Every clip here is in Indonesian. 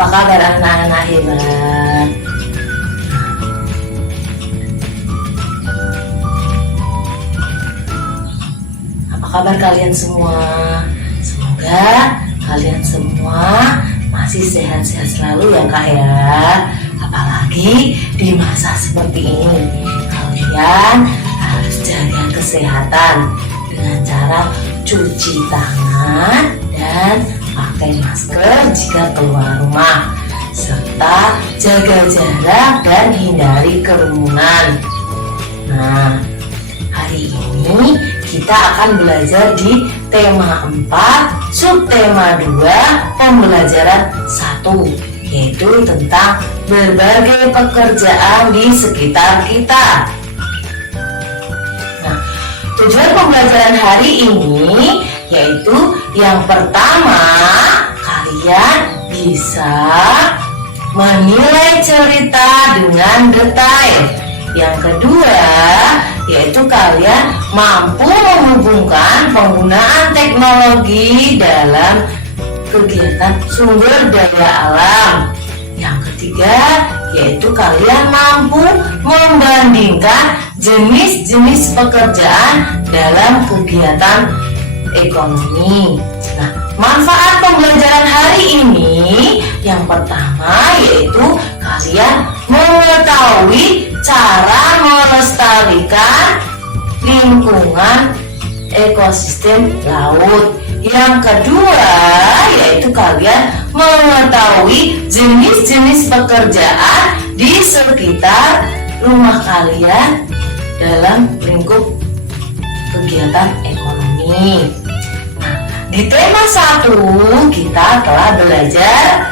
Apa kabar anak-anak hebat? Apa kabar kalian semua? Semoga kalian semua masih sehat-sehat selalu ya Kak ya. Apalagi di masa seperti ini, kalian harus jaga kesehatan dengan cara cuci tangan dan pakai masker jika keluar rumah, serta jaga jarak dan hindari kerumunan. Nah, hari ini kita akan belajar di tema 4, subtema 2, pembelajaran 1, yaitu tentang berbagai pekerjaan di sekitar kita. Nah, tujuan pembelajaran hari ini yaitu yang pertama, kalian bisa menilai cerita dengan detail. Yang kedua, yaitu kalian mampu menghubungkan penggunaan teknologi dalam kegiatan sumber daya alam. Yang ketiga, yaitu kalian mampu membandingkan jenis-jenis pekerjaan dalam kegiatan ekonomi. Nah, manfaat pembelajaran hari ini yang pertama yaitu kalian mengetahui cara melestarikan lingkungan ekosistem laut. Yang kedua yaitu kalian mengetahui jenis-jenis pekerjaan di sekitar rumah kalian dalam lingkup kegiatan ekonomi. Nah, di tema 1 kita telah belajar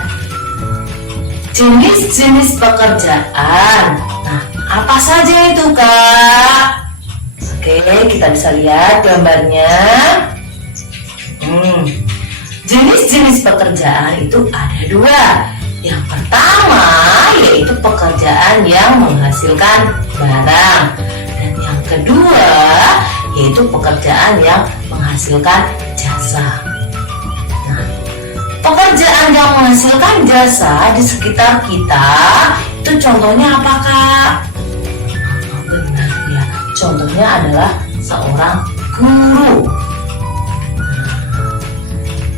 jenis-jenis pekerjaan. Nah, apa saja itu Kak? Oke, kita bisa lihat gambarnya. Jenis-jenis pekerjaan itu ada 2. Yang pertama yaitu pekerjaan yang menghasilkan barang, dan yang kedua yaitu pekerjaan yang menghasilkan jasa. Nah, pekerjaan yang menghasilkan jasa di sekitar kita itu contohnya apa Kak? Benar ya, contohnya adalah seorang guru.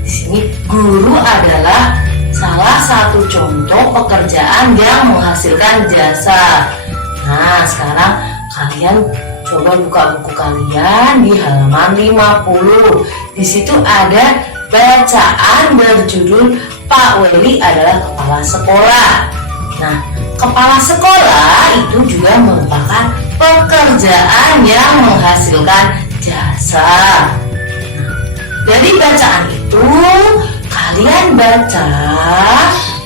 Di sini guru adalah salah satu contoh pekerjaan yang menghasilkan jasa. Nah, sekarang kalian coba buka buku kalian di halaman 50. Di situ ada bacaan berjudul Pak Weli adalah kepala sekolah. Nah, kepala sekolah itu juga merupakan pekerjaan yang menghasilkan jasa. Nah, dari bacaan itu kalian baca,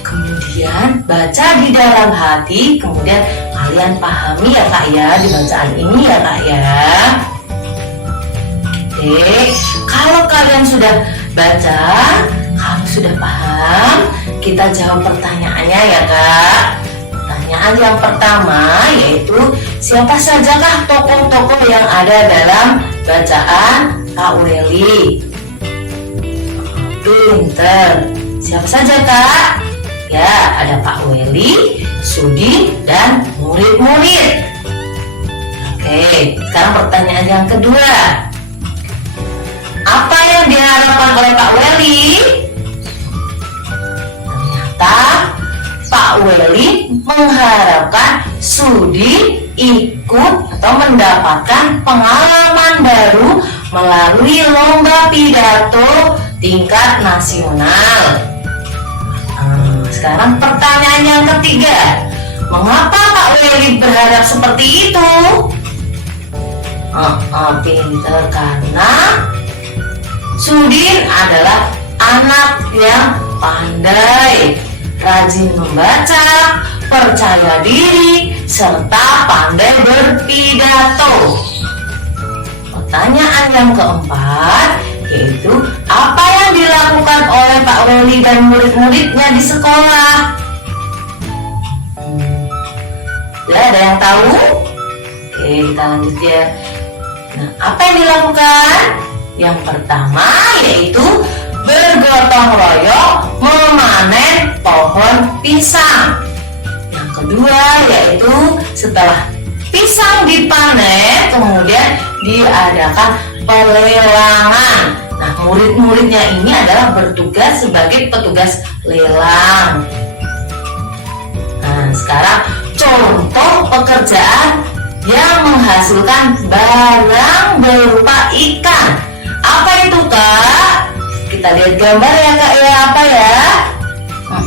kemudian baca di dalam hati, kemudian kalian pahami ya Kak ya di bacaan ini ya Kak ya. Oke, kalau kalian sudah baca, kalau sudah paham, kita jawab pertanyaannya ya Kak. Pertanyaan yang pertama yaitu siapa sajakah tokoh-tokoh yang ada dalam bacaan Pak Weli? Pinter. Siapa saja Kak? Ya, ada Pak Weli, Sudi, dan murid-murid. Oke, sekarang pertanyaan yang kedua. Apa yang diharapkan oleh Pak Weli? Ternyata Pak Weli mengharapkan Sudi ikut atau mendapatkan pengalaman baru melalui lomba pidato tingkat nasional. Sekarang pertanyaan yang ketiga, mengapa Pak Weli berharap seperti itu? Pinter, karena Sudin adalah anak yang pandai, rajin membaca, percaya diri, serta pandai berpidato. Pertanyaan yang keempat yaitu apa yang dilakukan oleh Pak Weli dan murid-muridnya di sekolah? Ya, ada yang tahu? Oke, kita lanjut ya. Nah, apa yang dilakukan? Yang pertama yaitu bergotong royong memanen pohon pohon pisang. Yang kedua yaitu setelah pisang dipanen, kemudian diadakan pelelangan. Nah, murid-muridnya ini adalah bertugas sebagai petugas lelang. Nah, sekarang contoh pekerjaan yang menghasilkan barang berupa ikan. Apa itu, Kak? Kita lihat gambar ya, Kak, ya. Apa ya?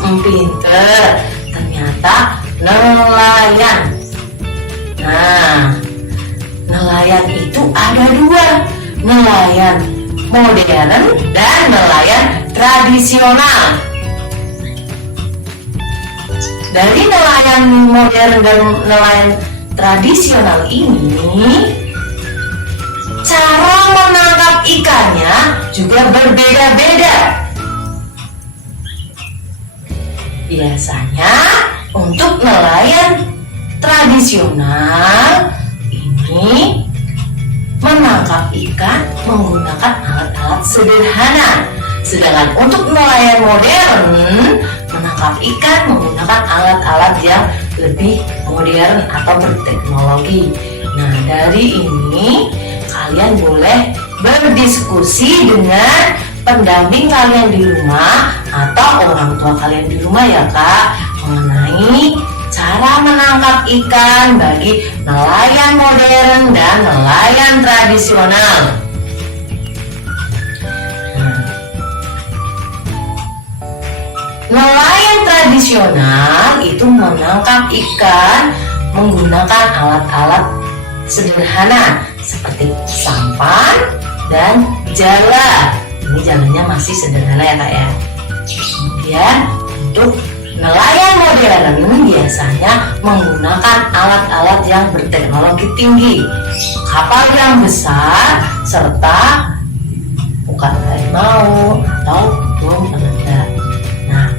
Pinter. Ternyata nelayan. Nah, nelayan itu ada dua. Nelayan modern dan nelayan tradisional. Dari nelayan modern dan nelayan tradisional ini, cara menangkap ikannya juga berbeda-beda. Biasanya untuk nelayan tradisional ini menangkap ikan menggunakan alat-alat sederhana. Sedangkan untuk nelayan modern menangkap ikan menggunakan alat-alat yang lebih modern atau berteknologi. Nah, dari ini kalian boleh berdiskusi dengan pendamping kalian di rumah atau orang tua kalian di rumah ya, Kak, mengenai cara menangkap ikan bagi nelayan modern dan nelayan tradisional. Nelayan tradisional itu menangkap ikan menggunakan alat-alat sederhana seperti sampan dan jala. Ini jalannya masih sederhana ya, Kak, ya. Kemudian untuk nelayan modern biasanya menggunakan alat-alat yang berteknologi tinggi, kapal yang besar, serta ukat harimau atau bom peledak. Nah,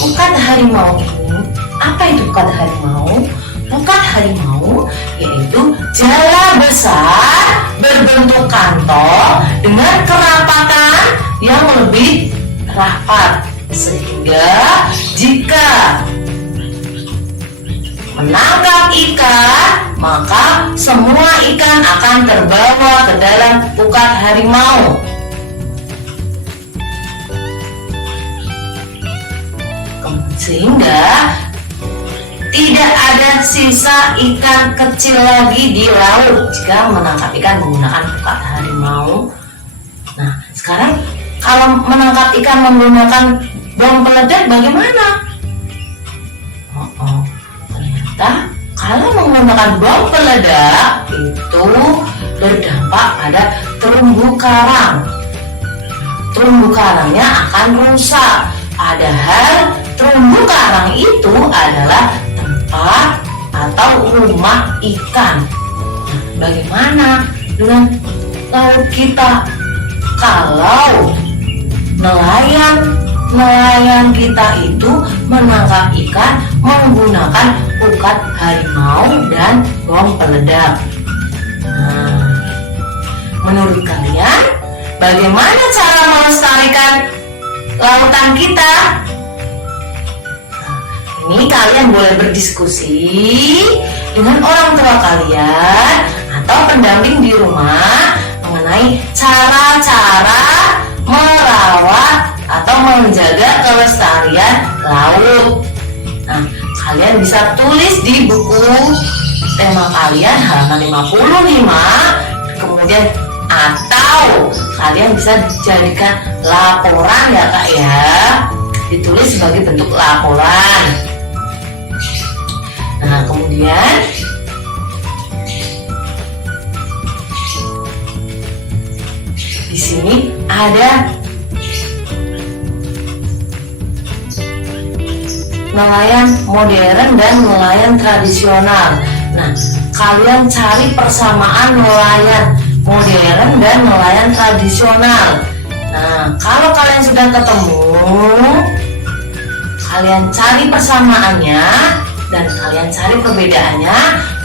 ukat harimau ini, apa itu ukat harimau? Ukat harimau yaitu jala besar berbentuk kantong dengan kerapatan yang lebih rapat, sehingga jika menangkap ikan maka semua ikan akan terbawa ke dalam ukat harimau. Sehingga tidak ada sisa ikan kecil lagi di laut jika menangkap ikan menggunakan ukat harimau. Nah, sekarang kalau menangkap ikan menggunakan bom peledak bagaimana? Ternyata kalau menggunakan bom peledak itu berdampak pada terumbu karang. Terumbu karangnya akan rusak. Padahal terumbu karang itu adalah tempat atau rumah ikan. Nah, bagaimana dengan laut kita? Kalau nelayan kita itu menangkap ikan menggunakan ukat harimau dan bom peledak. Nah, menurut kalian bagaimana cara melestarikan lautan kita? Ini kalian boleh berdiskusi dengan orang tua kalian atau pendamping di rumah mengenai cara-cara merawat atau menjaga kelestarian laut. Nah, kalian bisa tulis di buku tema kalian halaman 55, kemudian atau kalian bisa jadikan laporan ya, Kak, ya. Ditulis sebagai bentuk laporan. Nah, kemudian di sini ada nelayan modern dan nelayan tradisional. Nah, kalian cari persamaan nelayan modern dan nelayan tradisional. Nah, kalau kalian sudah ketemu, kalian cari persamaannya dan kalian cari perbedaannya,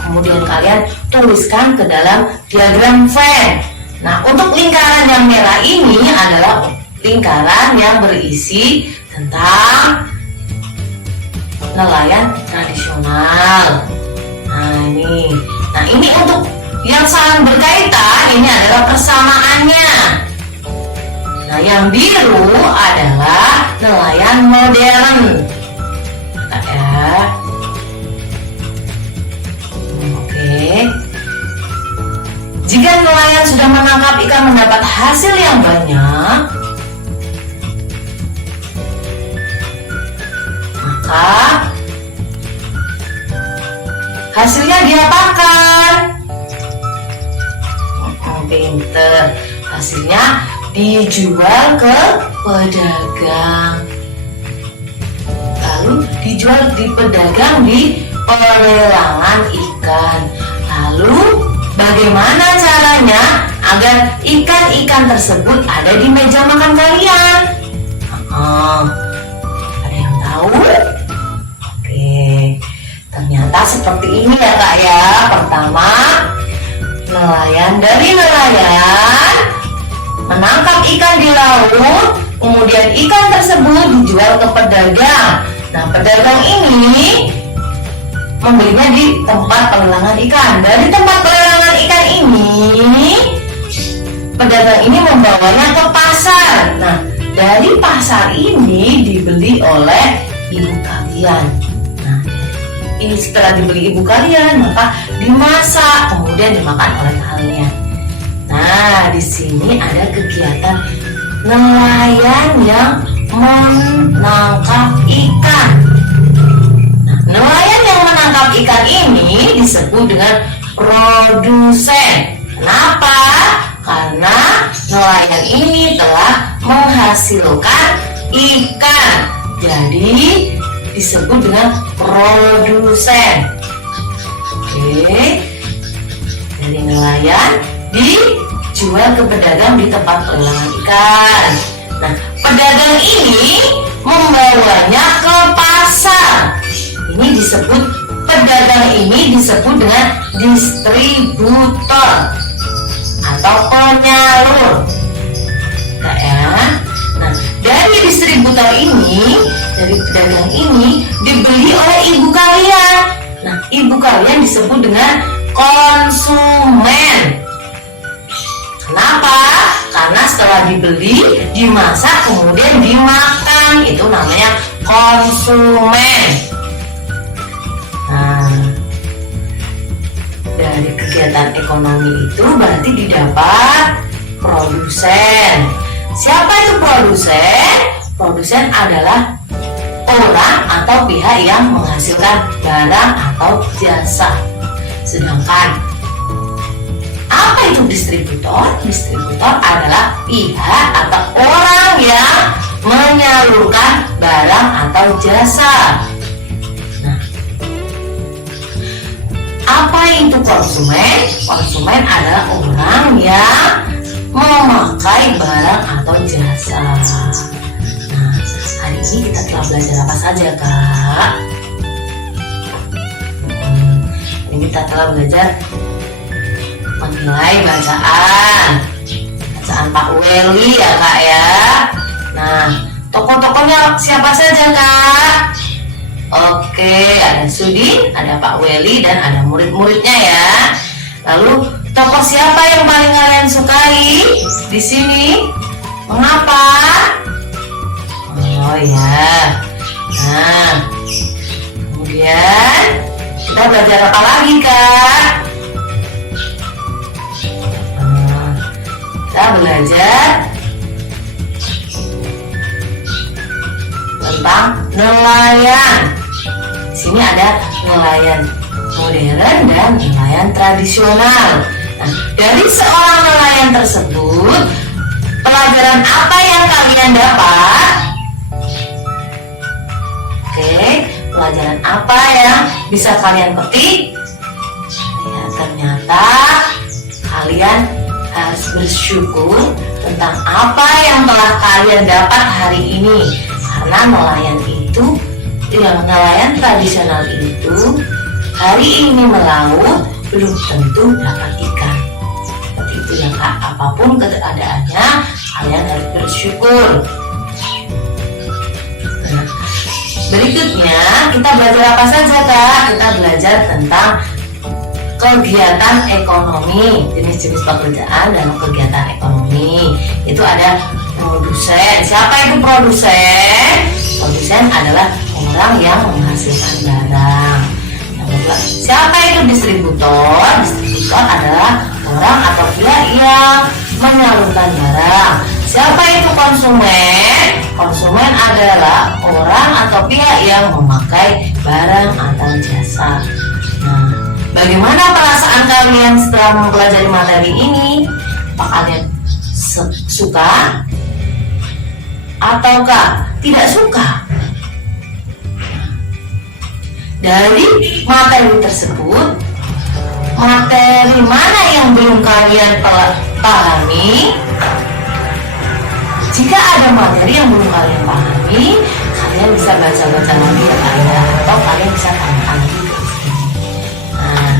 kemudian kalian tuliskan ke dalam diagram Venn. Nah, untuk lingkaran yang merah ini adalah lingkaran yang berisi tentang nelayan tradisional. Nah ini untuk yang saling berkaitan, ini adalah persamaannya. Nah yang biru adalah nelayan modern. Oke. Jika nelayan sudah menangkap ikan mendapat hasil yang banyak, maka hasilnya diapakan? Pinter. Hasilnya dijual ke pedagang. Lalu dijual di pedagang di pelelangan ikan. Lalu bagaimana caranya agar ikan-ikan tersebut ada di meja makan kalian? Ada yang tahu? Oke, ternyata seperti ini ya Kak ya. Pertama, nelayan menangkap ikan di laut, kemudian ikan tersebut dijual ke pedagang. Nah, pedagang ini membelinya di tempat pelelangan ikan. Dari tempat pelelangan ikan ini, pedagang ini membawanya ke pasar. Nah, dari pasar ini dibeli oleh ibu kalian. Nah, ini setelah dibeli ibu kalian, maka dimasak, kemudian dimakan oleh kalian. Nah, di sini ada kegiatan nelayan yang menangkap ikan. Nah, nelayan yang menangkap ikan ini disebut dengan produsen. Kenapa? Karena nelayan ini telah menghasilkan ikan. Jadi disebut dengan produsen. Oke. Dari nelayan dijual ke pedagang di tempat pelelangan ikan. Nah, pedagang ini membawanya ke pasar. Pedagang ini disebut dengan distributor atau penyalur. Nah, dari distributor ini, dari pedagang ini dibeli oleh ibu kalian. Nah, ibu kalian disebut dengan konsumen. Kenapa? Karena setelah dibeli, dimasak, kemudian dimakan. Itu namanya konsumen. Nah, dari kegiatan ekonomi itu berarti didapat produsen. Siapa itu produsen? Produsen adalah orang atau pihak yang menghasilkan barang atau jasa. Sedangkan apa itu distributor? Distributor adalah pihak atau orang yang menyalurkan barang atau jasa. Nah, apa itu konsumen? Konsumen adalah orang yang memakai barang atau jasa. Nah, hari ini kita telah belajar apa saja, Kak? Ini kita telah belajar menilai bacaan Pak Weli ya Kak ya. Nah, tokoh-tokohnya siapa saja Kak? Oke, ada Sudin, ada Pak Weli, dan ada murid-muridnya ya. Lalu tokoh siapa yang paling kalian sukai di sini? Mengapa? Oh ya. Nah, kemudian kita belajar apa lagi Kak? Kita belajar tentang nelayan. Di sini ada nelayan modern dan nelayan tradisional. Nah, dari seorang nelayan tersebut, pelajaran apa yang kalian dapat? Oke, pelajaran apa yang bisa kalian petik? Ya, ternyata kalian harus bersyukur tentang apa yang telah kalian dapat hari ini, karena nelayan itu, yang nelayan tradisional itu hari ini melaut belum tentu dapat ikan. Seperti itu ya Kak, apapun keadaannya kalian harus bersyukur. Nah, Berikutnya kita belajar apa saja Kak? Kita belajar tentang kegiatan ekonomi, jenis-jenis pekerjaan dalam kegiatan ekonomi. Itu ada produsen. Siapa itu produsen? Produsen adalah orang yang menghasilkan barang. Yang kedua, siapa itu distributor? Distributor adalah orang atau pihak yang menyalurkan barang. Siapa itu konsumen? Konsumen adalah orang atau pihak yang memakai barang atau jasa. Nah, bagaimana perasaan kalian setelah mempelajari materi ini? Apa kalian suka ataukah tidak suka? Dari materi tersebut, materi mana yang belum kalian pahami? Jika ada materi yang belum kalian pahami, kalian bisa baca-baca lagi ya kalian, atau kalian bisa tanya lagi. Nah,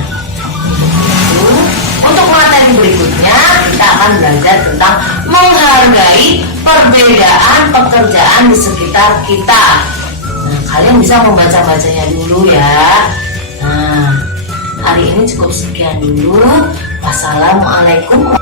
untuk materi berikutnya kita akan belajar tentang menghargai perbedaan pekerjaan di sekitar kita. Nah, kalian bisa membaca-bacanya dulu ya. Nah, hari ini cukup sekian dulu. Wassalamualaikum.